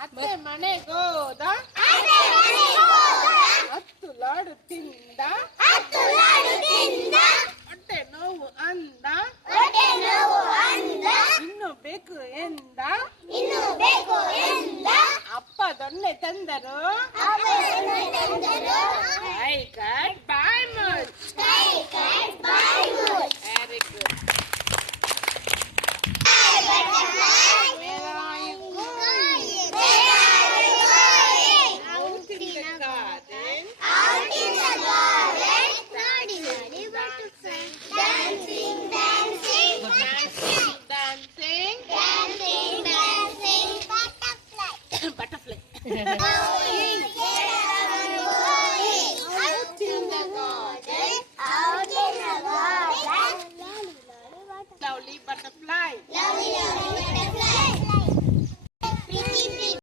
ಅತ್ತೆ ಮನೆಗೋದ 10 ಲಾಡು ತಿಂದ ಹೊಟ್ಟೆ ನೋವು ಅಂದ ಇನ್ನು ಬೇಕು ಎಂದ ಅಪ್ಪ ದೊಣ್ಣೆ ತಂದರು ಐ ಕಟ್ ಬಾಯ್ ಮುಚ್ ವೆರಿ ಗುಡ್ Butterfly.